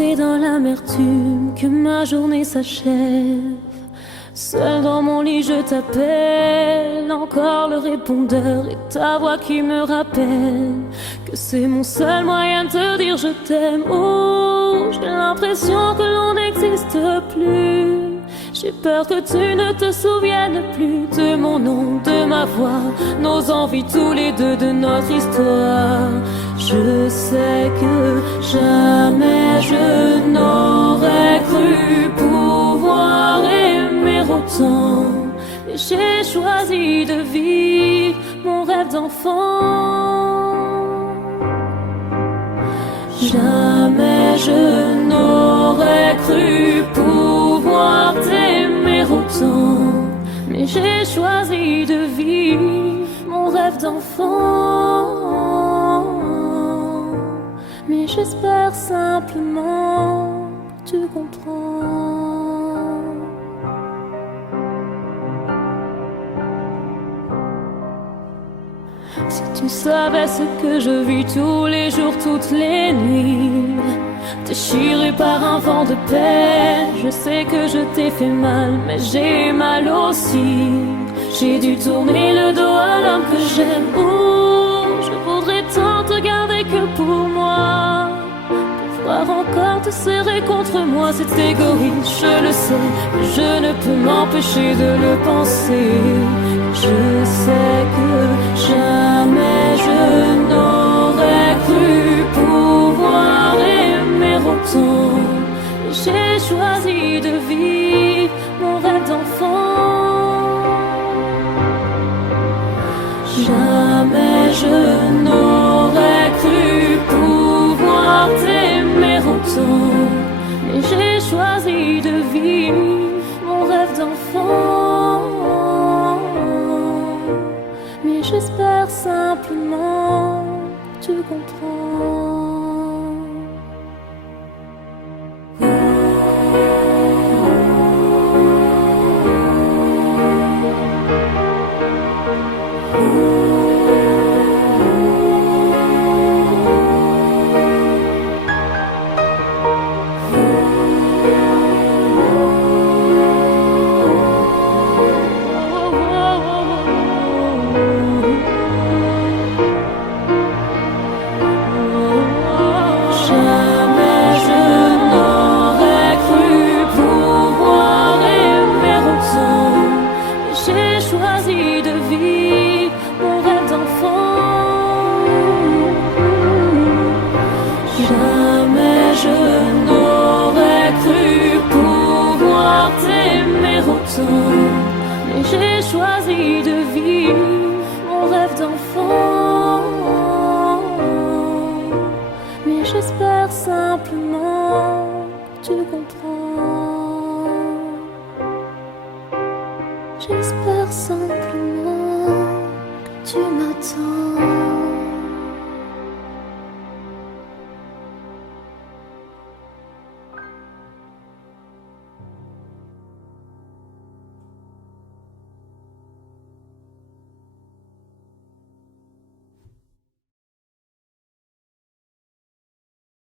C'est dans l'amertume que ma journée s'achève. Seul dans mon lit je t'appelle, encore le répondeur et ta voix qui me rappelle que c'est mon seul moyen de te dire je t'aime. Oh, j'ai l'impression que l'on n'existe plus. J'ai peur que tu ne te souviennes plus de mon nom, de ma voix, nos envies tous les deux, de notre histoire. Je sais que jamais je n'aurais cru pouvoir aimer autant, mais j'ai choisi de vivre mon rêve d'enfant. Jamais je n'aurais cru pouvoir t'aimer autant, mais j'ai choisi de vivre mon rêve d'enfant. Mais j'espère simplement que tu comprends. Si tu savais ce que je vis tous les jours, toutes les nuits, déchiré par un vent de paix. Je sais que je t'ai fait mal, mais j'ai mal aussi. J'ai dû tourner le dos à l'homme que j'aime. Oh, je voudrais tant te garder que pour moi. Pouvoir encore te serrer contre moi, c'est égoïste, je le sais, mais je ne peux m'empêcher de le penser. Je sais que jamais je n'aurais cru pouvoir aimer autant. J'ai choisi de vivre mon rêve d'enfant. Jamais je n'aurais cru pouvoir t'aimer autant, mais j'ai choisi de vivre mon rêve d'enfant. Mais j'espère simplement que tu comprends. Jamais je n'aurais cru pouvoir t'aimer autant, mais j'ai choisi de vivre mon rêve d'enfant. Mais j'espère simplement que tu comprends. J'espère